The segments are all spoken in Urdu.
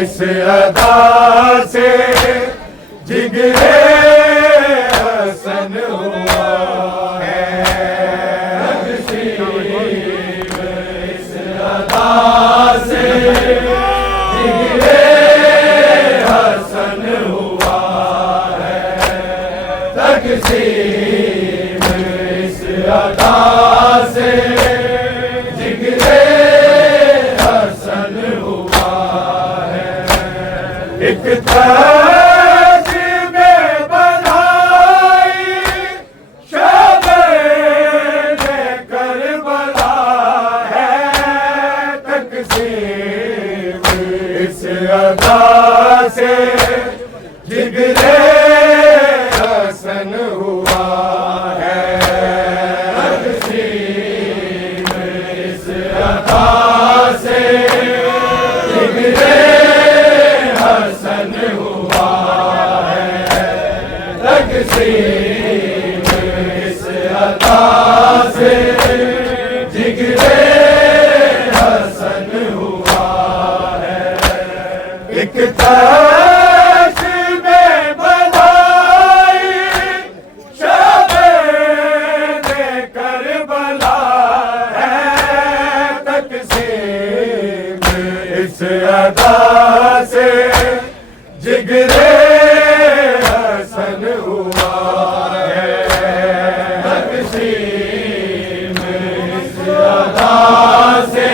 اس ادا سے جگرے حسن ہوا ہے، اس ادا سے جگرے حسن ہوا ہے، تقسیم اس ادا سے جگرے ایک تہذیب بنائی شبِ کربلا ہے، تقسیم اس ادا سے جگرے حسن ہوا ہے، تقسیم اس ادا سے جگرے حسن ہوا ہے، تقسیم اس عطا سے جگرے حسن ہوا ہے، ایک تہذیب بنائی شبِ کربلا ہے، تقسیم اس عطا سے جگرے حسن ہوا ہے، تقسیم اس ادا سے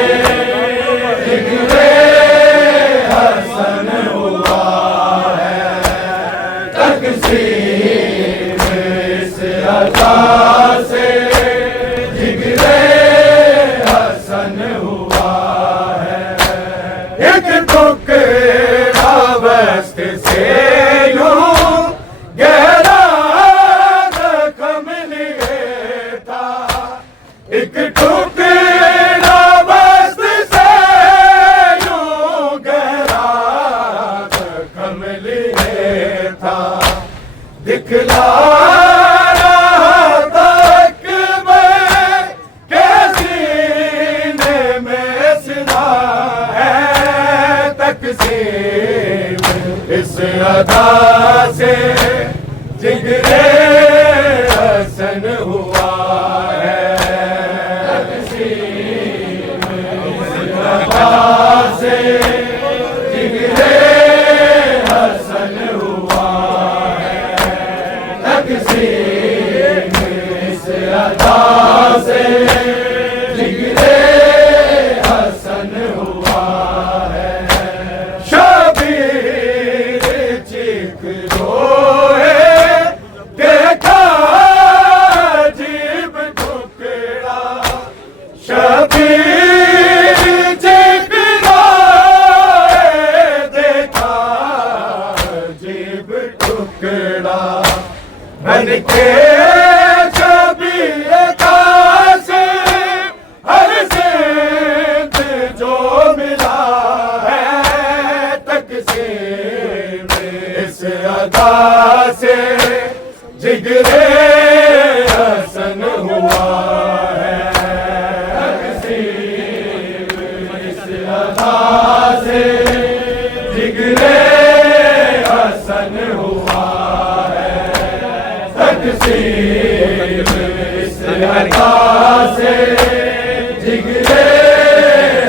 جگرے حسن ہوا ہے، تقسیم اس ادا سے جگرے حسن ہوا ہے، ایک ٹکڑا وسط سے یوں گہرا زخم لیے تھا، ایک ٹکڑا وسط سے یوں گہرا زخم لیے تھا، دکھلا رہا تھا میں کہ سینے میں سنا ہے، تقسیم اس ادا سے جگرے حسن ہوا ہے، تقسیم اس ادا سے جگرے حسن ہوا ہے، تقسیم اس ادا سے جگرے حسن ہوا ہے، دیکھا عجیب ٹکڑا شبیر ٹکرائے دیکھا عجیب ٹکڑا بن کے شبیر قاسم ہر سمت جو ملا ہے تقسیم اس ادا سے جگرے حسن ہوا ہے تقسیم اس ادا سے جگرے حسن ہوا ہے تقسیم اس ادا سے جگرے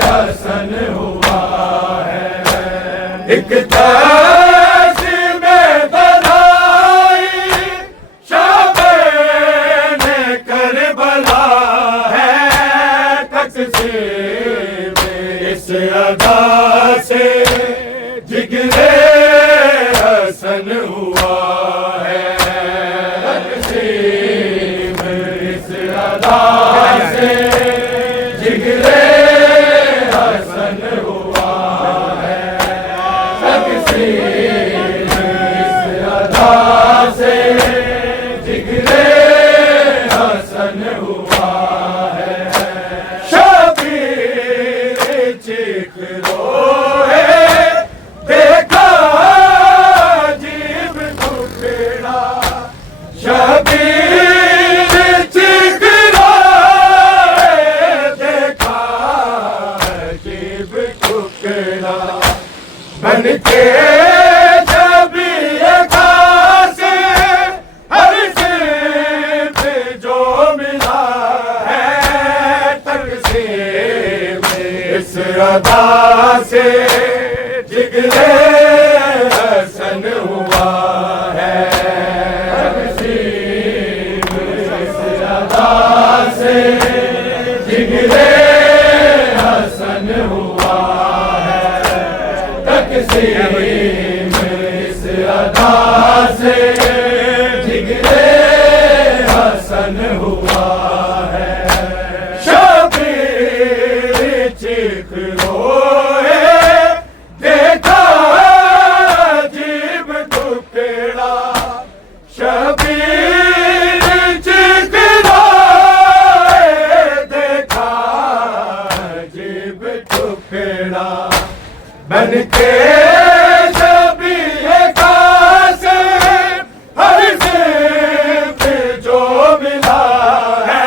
حسن ہوا ہے ایک اس ادا سے جگرے حسن ہوا ہے تقسیم اس ادا سے جگرے حسن ہوا ہے تقسیم اس ادا سے جگرے حسن ہوا ہے دیکھا عجیب ٹکڑا شبیر ٹکرائے دیکھا عجیب ٹکڑا بن کے شبیر قاسم ہر سمت جو ملا ہے تقسیم اس ادا سے جگرے حسن ہوا ہے تقسیم اس ادا سے جگرے حسن ہوا ہے تقسیم اس ادا سے جگرے حسن ہوا ہے دیکھا عجیب ٹکڑا شبیر ٹکرائے دیکھا عجیب ٹکڑا بن کے شبیر قاسم ہر سمت جو ملا ہے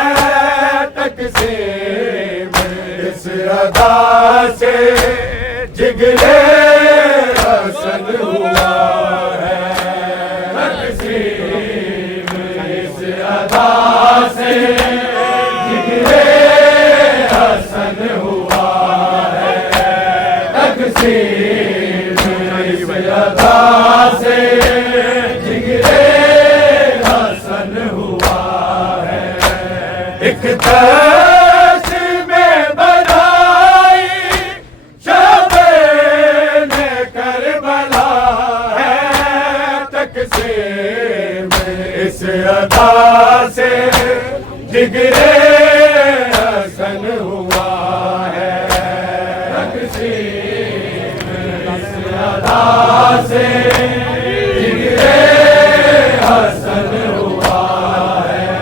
تقسیم اس ادا سے جگرے حسن ہوا ہے تقسیم اس ادا سے جگرے حسن ہوا ہے تقسیم اس ادا سے جگرے حسن ہوا ہے ایک اس ادا سے جگرے حسن ہوا ہے تقسیم اس ادا سے جگرے حسن ہوا ہے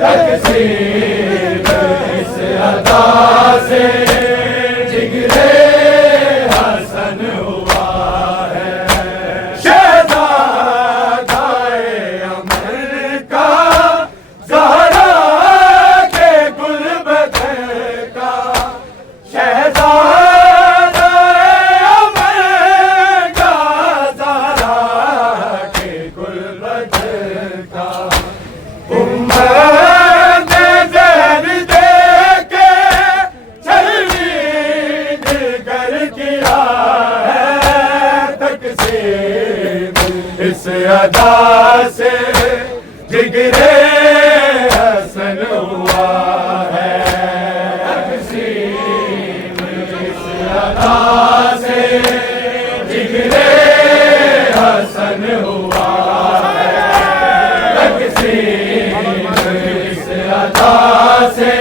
تقسیم اس ادا سے جگرے حسن ہوا ہے اس ادا سے جگرے حسن ہوا ہے تقسیم اس ادا سے جگرے حسن ہوا ہے تقسیم اس ادا سے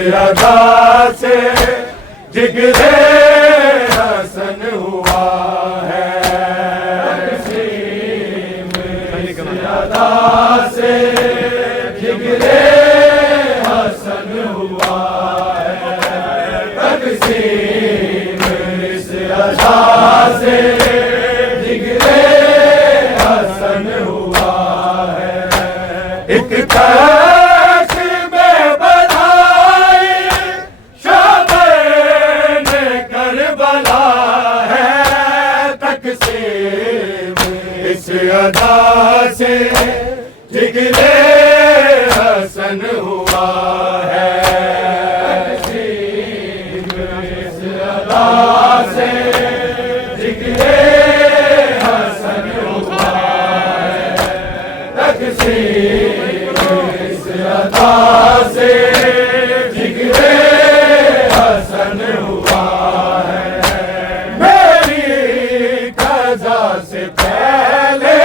ادا سے جگرے حسن ہوا ہے تقسیم اس ادا سے جگرے حسن ہوا ہے تقسیم اس ادا سے جگرے حسن ہوا ہے ایک اس ادا سے جگرے حسن ہوا ہے تقسیم اس ادا سے جگرے حسن ہوا ہے تقسیم اس ادا سے جگرے حسن ہوا ہے میری قضا سے پہلے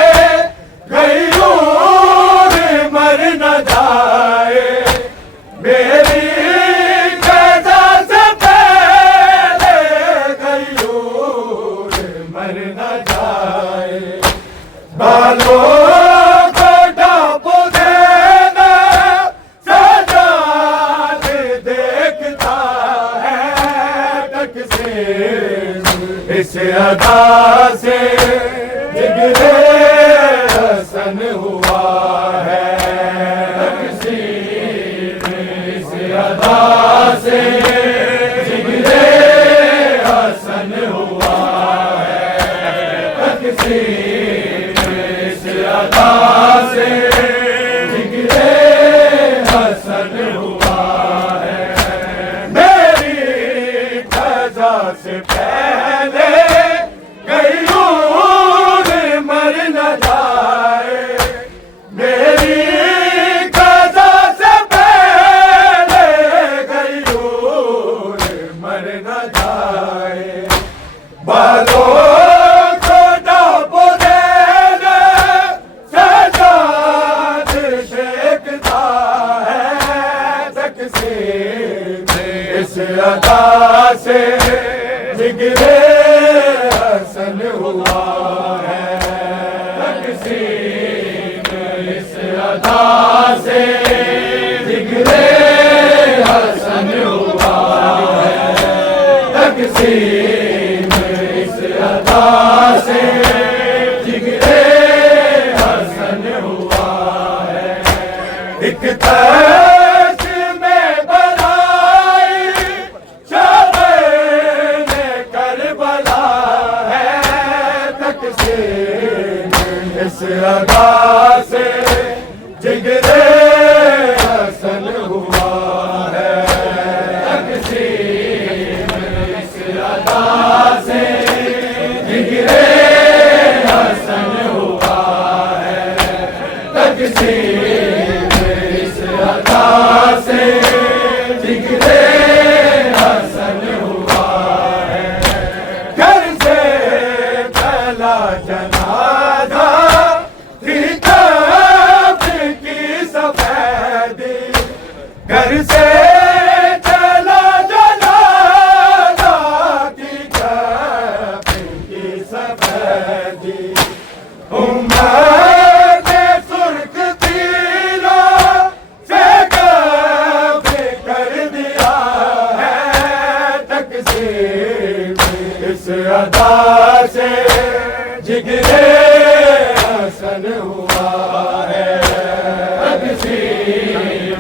غیور مر نہ جائے میری قضا سے پہلے غیور مر نہ جائے بالوں کو ڈھانپ دینا سجاد دیکھتا ہے تقسیم اس ادا سے جگرے حسن ہوا ہے تقسیم اس ادا سے جگرے حسن ہوا ہے تقسیم اس ادا سے جگرے حسن ہوا ہے میری قضا سے پہلے غیور مر نہ جائے میری قضا سے پہلے غیور مر نہ جائے بالوں کو ڈھانپ دینا سجاد دیکھتا ہے تقسیم اس ادا سے جگرے حسن ہوا ہے تقسیم اس ادا سے جگرے حسن ہوا ہے تقسیم اس ادا سے جگرے حسن ہوا ہے ایک اس ادا سے جگرے حسن ہوا ہے تقسیم اس ادا سے جگرے حسن ہوا ہے تقسیم اس ادا سے جگرے حسن ہوا ہے گھر سے چلا جنازہ گھر سے چلا جنازہ کی کفن کی سفیدی امت سرخ تیروں سے کفن کر دیا ہے تقسیم اس ادا سے جگرے حسن ہوا ہے تقسیم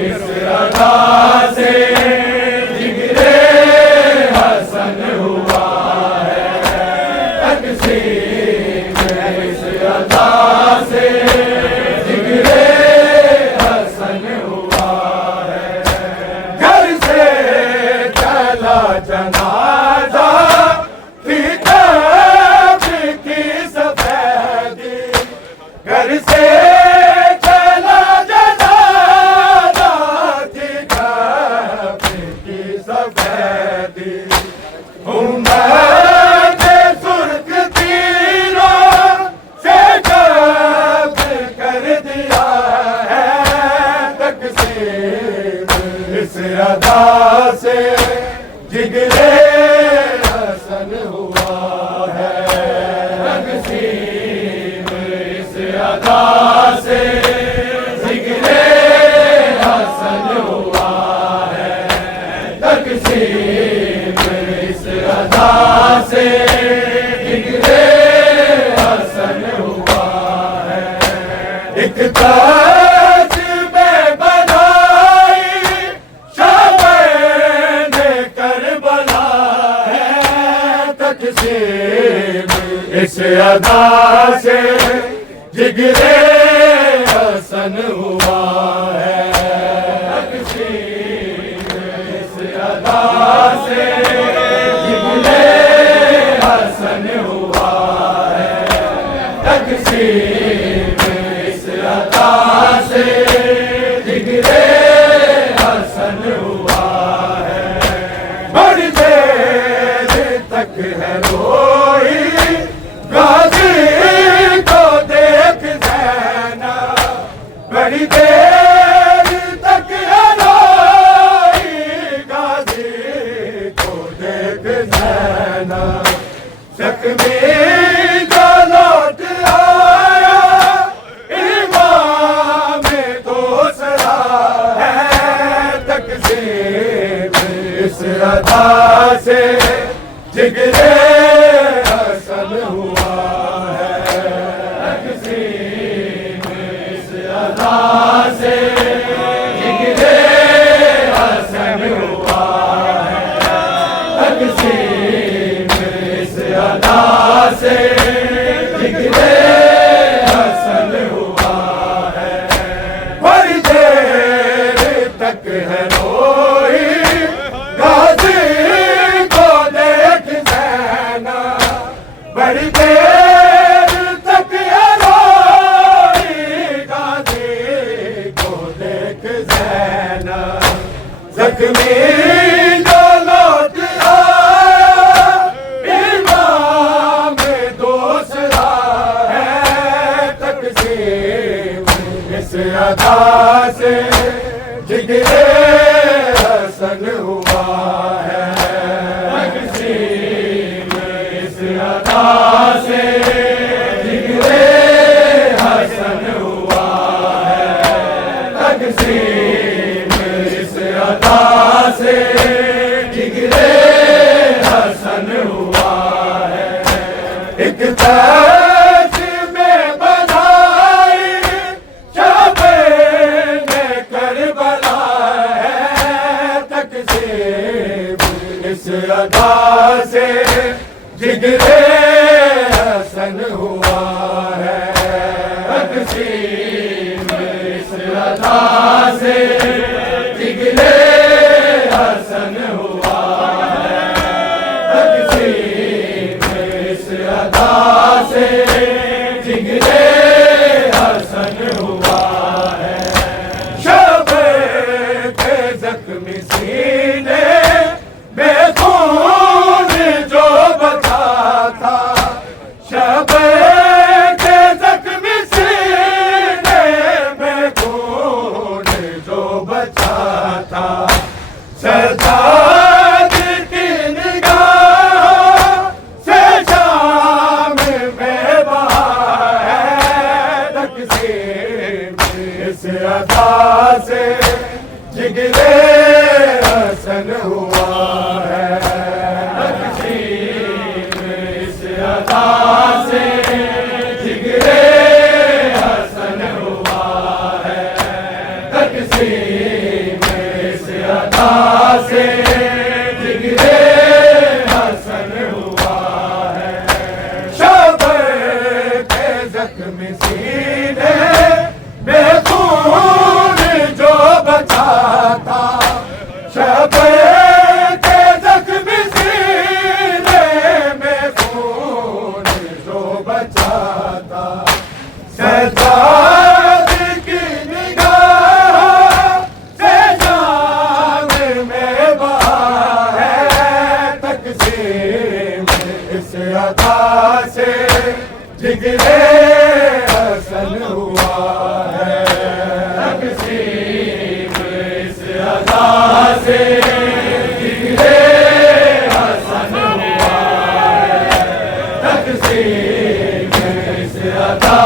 اس ادا سے جگرے حسن ہوا ہے تقسیم اس ادا سے جگرے حسن ہوا ہے گھر سے چلا جنازہ کی سفیدی گھر ادا سے ذکر حسن ہوا ہے تقسیم اس ادا سے ذکر حسن ہوا ہے ایک تاج میں بنائی شاہین کربلا ہے تقسیم اس ادا سے جگر حسن ہوا ہے تقسیم اس ادا سے جگر حسن ہوا ہے تقسیم اس ادا سے جگر حسن ہوا ہے بڑی دیر تک ہے روئی غازی کو دیکھ زینب بڑی دیر تک ہے روئی غازی کو دیکھ زینب زخمی جو لوٹ آیا امام دوسرا ہے تقسیم اس ادا سے جگر حسن ہوا ہے تقسیم اس ادا سے جگر حسن ہوا ہے تقسیم اس ادا سے جگر حسن ہوا ہے بڑی دیر تک ہے روئی غازی کو دیکھ زینب بڑی دیر تک ہے روئی غازی کو دیکھ زینب زخمی جو لوٹ آیا امام دوسرا ہے تقسیم اس ادا سے جگر حسن ہوا ہے تقسیم اس ادا سے جگر حسن ہوا ہے تقسیم اس ادا سے جگر حسن ہوا ہے ایک تاج میں بنائی شاہین کربلا ہے تقسیم اس ادا سے جگر حسن ہوا ہے تقسیم اس ادا سے جگر حسن ہوا ہے تقسیم اس ادا سے جگر حسن ہوا ہے شب کے زخمی سینے میں خون جو بچا تھا شب کے زخمی سینے میں خون جو بچا تھا سجاد کی نگاہ سے شام میں بہا ہے تقسیم اس ادا سے جگر حسن ہوا ہے تقسیم اس ادا سے جگر حسن ہوا ہے تقسیم اس ادا سے جگر حسن ہوا ہے شب کے زخمی سینے میں خون جو بچا تھا شب کے زخمی سینے میں خون جو بچا تھا سجاد کی نگاہ سے شام میں بہا ہے تقسیم اس ادا سے جگر حسن ہوا ہے تقسیم اس ادا سے جگر حسن ہوا ہے تقسیم اس ادا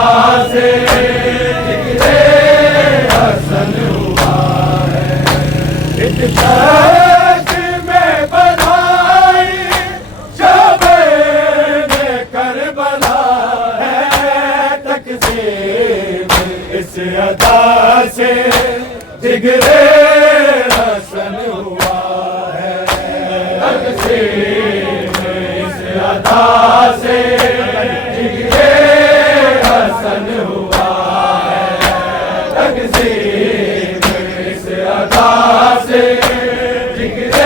سے حسن ہوا ہے، ایک دشت میں بنائی شب کربلا ہے تقسیم، اس ادا سے جگر حسن ہوا ہے، تقسیم اس ادا سے جگر حسن ہوا ہے، تقسیم اس ادا سے جگر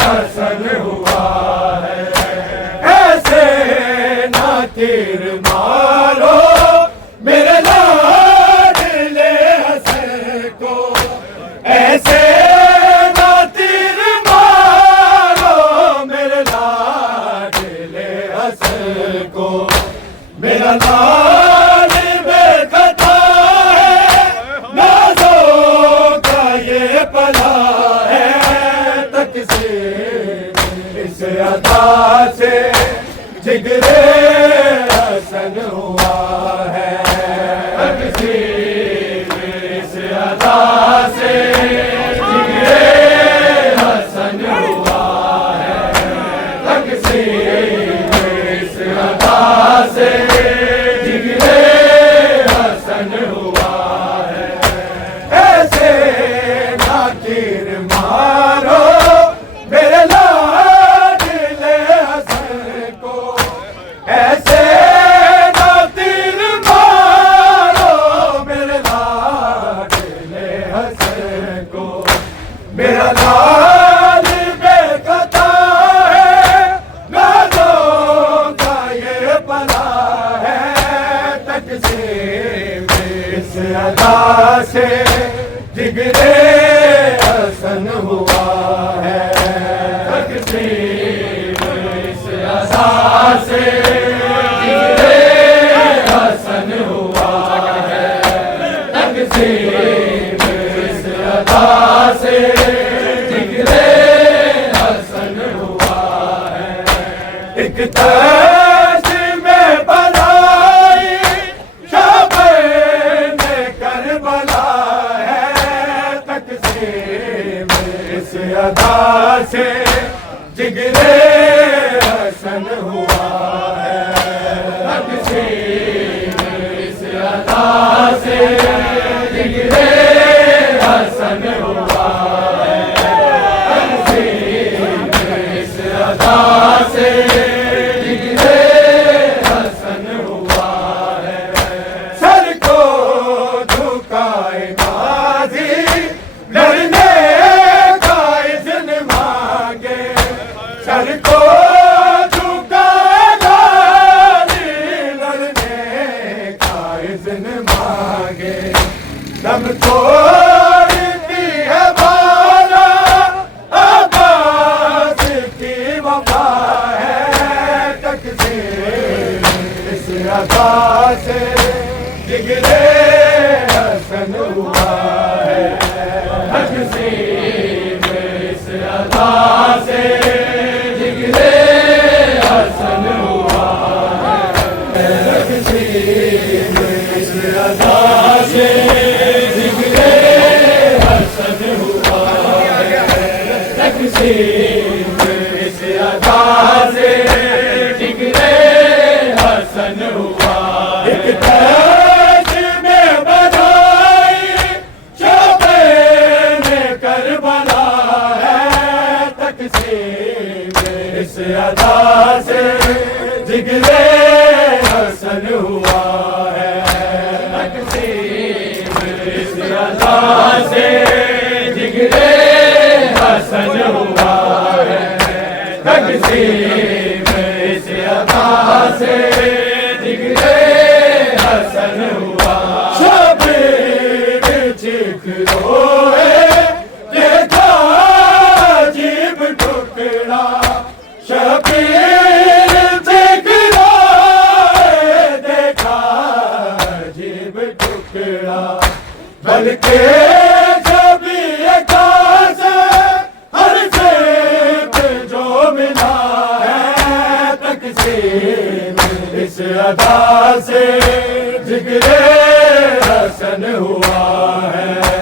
حسن ہوا ہے، ایسے نہ تیر مارو میرے لاڈلے حسن کو، ایسے نہ تیر مارو میرے لاڈلے حسن کو، میرا لال بے خطا ہے نازوں کا یہ پلا ہے، تقسیم اس ادا سے جگر حسن ہوا ہے، تقسیم اس ادا سے جگر حسن ہوا ہے، تقسیم اس ادا سے جگر حسن ہوا ہے، ایسے نہ تیر مارو میرے لاڈلے حسن کو، ایسے نہ تیر مارو میرے لاڈلے حسن کو، میرا لال بے خطا ہے نازوں کا یہ پلا ہے، تقسیم اس ادا سے جگر حسن ہوا ہے، تقسیم اس ادا سے جگر حسن ہوا ہے، تقسیم اس ادا سے جگر حسن ہوا ہے، ایک دشت میں بنائی شب کربلا ہے، تقسیم اس ادا سے جگر حسن ہوا ہے، تقسیم اس ادا سے جگر حسن ہوا ہے، تقسیم اس ادا سے جگر حسن ہوا ہے، سر کو جھکائے ماضی لڑنے کا اذن مانگے، سر کو جھکائے ماضی لڑنے کا اذن مانگے، دم توڑتی ہے بالا عباس کی وفا ہے، تقسیم اس ادا سے جگر حسن ہوا ہے، تقسیم اس ادا سے جگر حسن ہوا ہے، تقسیم اس ادا سے جگر حسن ہوا ہے، تقسیم اس ادا سے جگر حسن ہوا، ایک دشت میں بنائی شب کربلا ہے، تقسیم اس ادا سے جگر حسن ہوا ہے، تقسیم اس ادا سے جگر حسن ہوا ہے، تقسیم اس ادا سے جگر حسن ہوا، شبیر چیخ روئے دیکھا عجیب ٹکڑا، شبیر چیخ روئے دیکھا عجیب ٹکڑا، بلکہ جب یہ کاس ہر شیپ جو ملا ہے، تقسیم اس ادا سے جگر حسن ہوا ہے،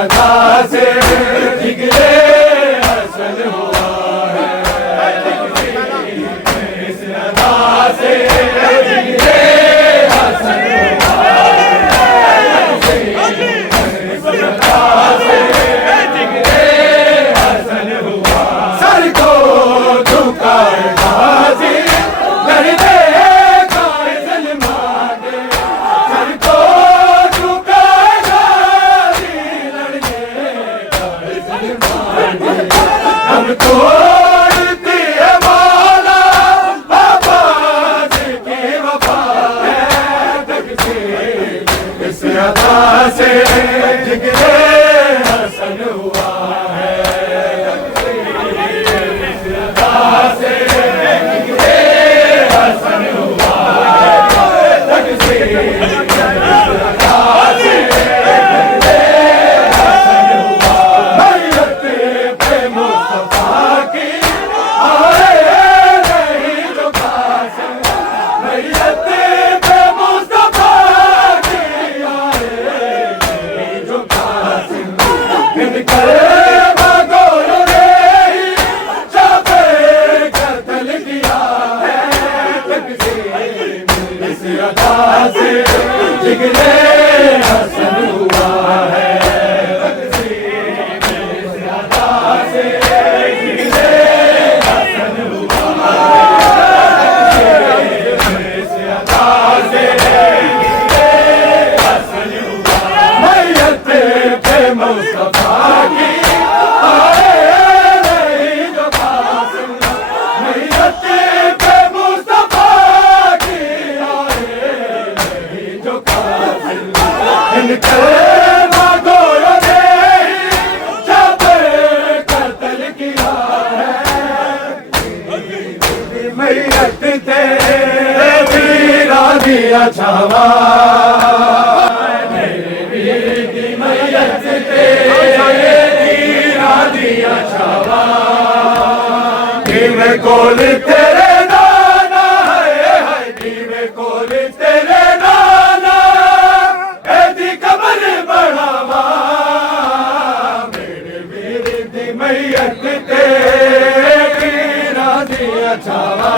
ادا سے جگرے حسن ہوا ہے، اس ادا سے جگرے حسن ہوا ہے، اس ادا سے جگرے حسن ہوا، سر کو جھکائے غازی لڑنے کا عزل مانگے، سر کو جھکائے غازی لڑنے کا عزل مانگے، ہم توڑتی ہے مولا آباد کی وفا ہے، تقسیم اس ادا سے جگرے حسن ہوا ہے، اس ادا سے جگرے حسن ہوا ہے، تقسیم اس ادا سے جگرے حسن ہوا، میت پہ مصطفیٰ کی آئے نہیں جو قاسم، میت پہ مصطفیٰ کی آئے نہیں جو قاسم، ان کلمہ گویوں نے ہی شب قتل کیا ہے، تقسیم اس ادا سے جگرے حسن ہوا ہے، تقسیم اس ادا سے جگرے حسن ہوا ہے، تقسیم اس ادا سے جگرے حسن ہوا، میت پہ مصطفیٰ کی آئے نہیں جو قاسم، میت پہ مصطفیٰ کی آئے نہیں جو قاسم، ان کلمہ گویوں نے ہی جب قتل کیا ہے، میت تیری دیا چھاوا، میرے ویر کی میت تیری دیا چھاوا، دیوے کول تیرے نانا ہے، دیوے کول تیرے نانا ایدی قبر بڑھاوا، میرے ویر کی میت تیری دیا چھاوا،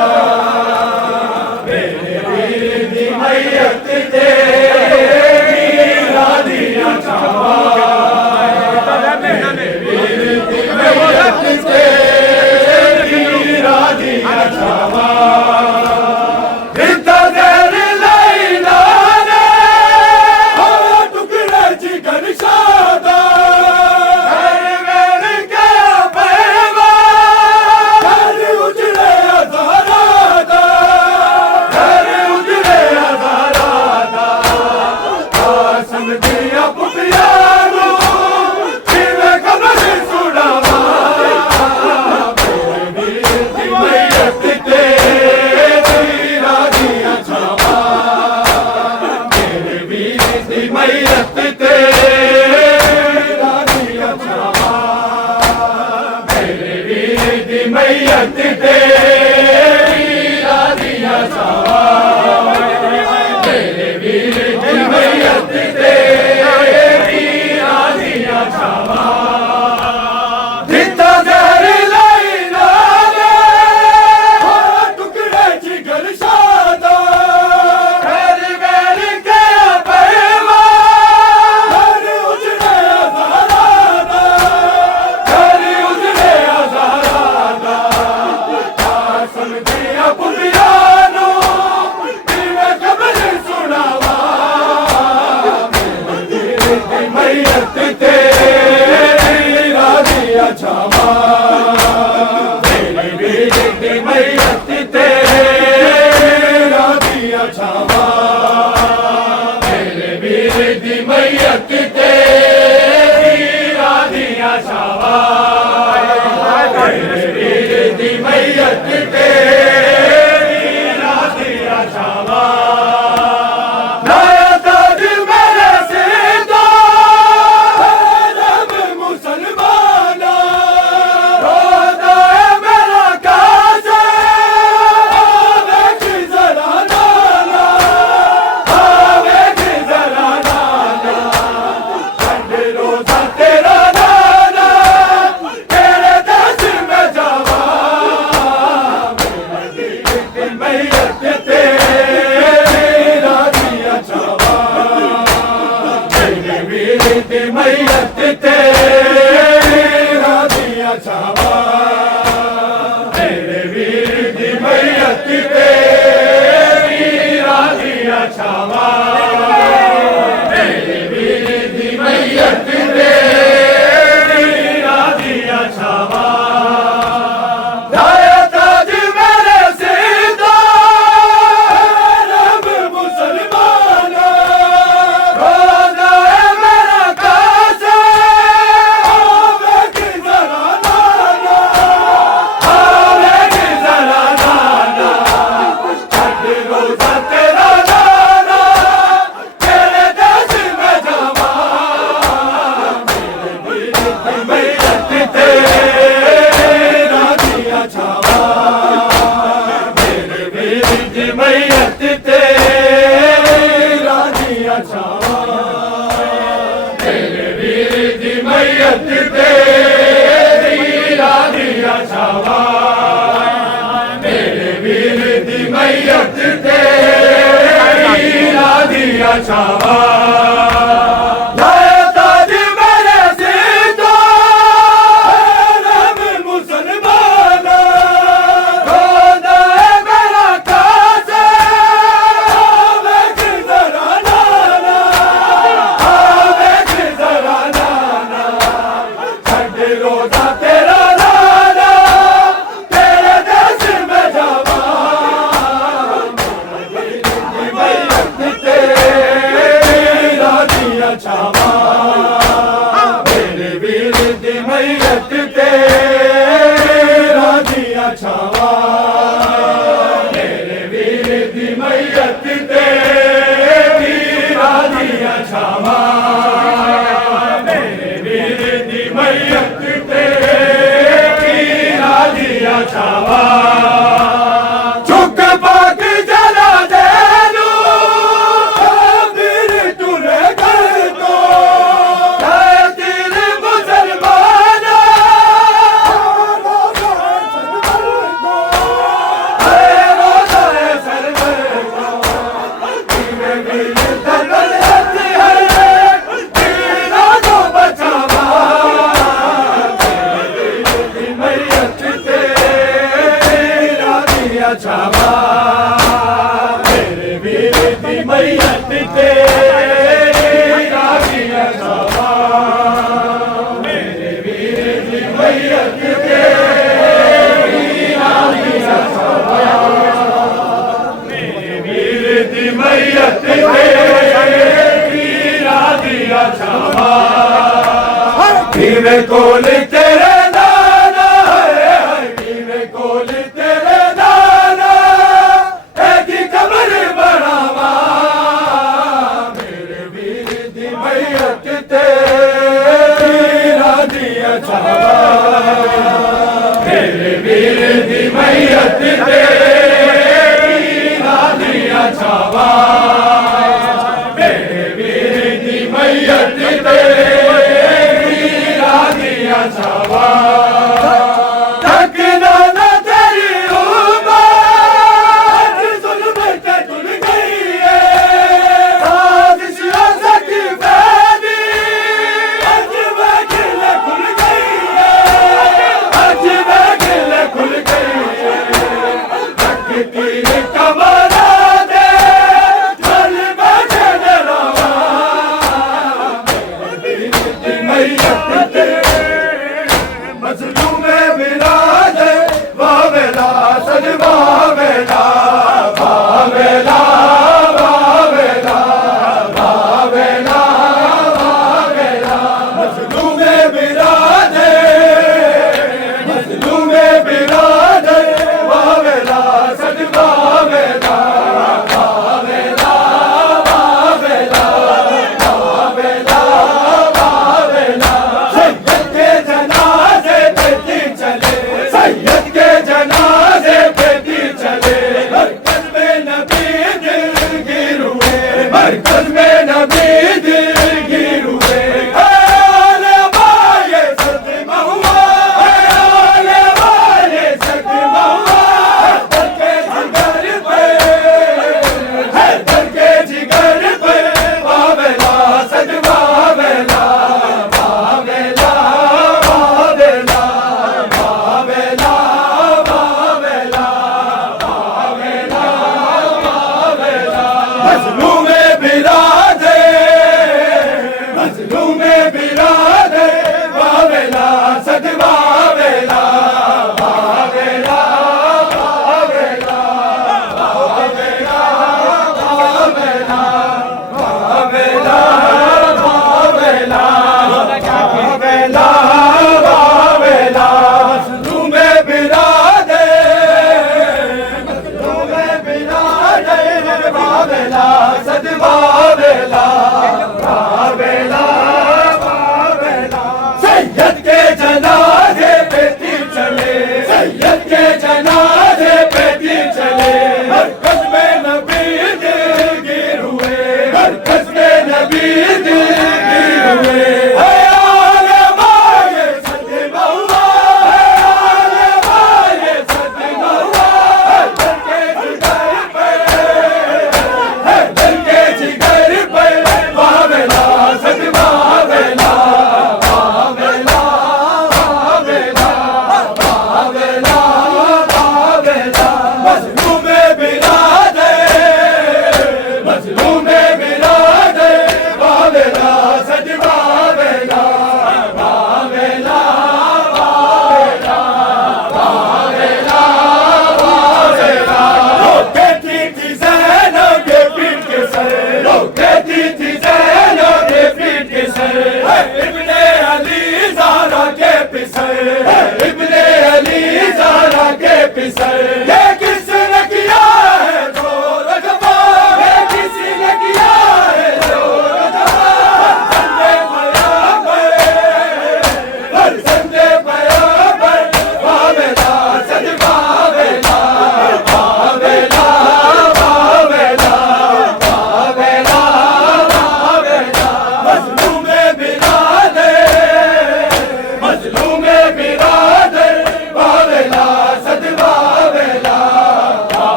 میرے ویر کی میت تیری دیا چھاوا، میرے ویر کی میت تیری دیا چھاوا، انتظار لیلا نے ہو ٹکڑے جگر شادا، گھر میل کے پیمان، گھر اجڑے ازارادا، گھر اجڑے ازارادا، قاسم دیا پتیانو جیوے قبر سڑاوا، میرے ویر کی میت تیری دیا چھاوا، میرے ویر کی میت تیری دیا چھاوا، میرے ویر کی میت تیری دیا چھاوا، میرے ویر کی میت تیری دیا چھاوا، انتظار لیلا نے ہو ٹکڑے جگر شادا، گھر میل کے پیمان، گھر اجڑے ازارادا، گھر اجڑے ازارادا، قاسم دیا پتیانو جیوے قبر سڑاوا، میرے ویر کی میت تیری دیا چھاوا، میرے ویر کی میت تیری دیا چھاوا، میرے ویر کی میت تیری دیا چھاوا، میرے ویر کی میت تیری دیا چھاوا، نایا تاج میرے سیدھا رب مسلمانا، روزہ ہے میرا کاشے آوے کی ذرا نانا، آوے کی ذرا نانا، چند روزہ تیرا دی میت تیرا دیا چھاوا میرے ویر دی میت تیرا دیا چھاوا میرے ویر دی میت تیرا دیا چھاوا چھاوا کول تیرے نانا ہے کول تیرے نانا ایک ہی قبر بناوا میرے ویر دی میت تیرا دیا چھاوا میرے ویر دی میت تیرا دیا چھاوا میرے ویر دی میت چھاوا تکنا نہ تیری امت ظلم تے ٹل گئی ہے سازشیاں سکی فیدی اج میں گل کھل گئی ہے اج میں گل کھل گئی ہے تکتی کمرہ دے چل بیٹھے روا میت مظلوم بلاد واویلا سج واویلا واویلا واویلا واویلا واویلا مظلوم بلاد واویلا سج واویلا واویلا واویلا واویلا واویلا سید کے جنازے سید کے جنازے پہ دی چلے مرکز میں نبی دل گیر ہوئے مرکز میں نبی دل گیر ہوئے آل والے صدمہ ہوا آل والے صدمہ ہوا دل کے جگر پہ دل کے جگر پہ واویلا سج واویلا بیلا بیلا بیلا سید کے جنازے پہ تیر چلے سید کے جنازے پہ تیر چلے مرکز میں نبی دلگیر ہوئے مرکز میں نبی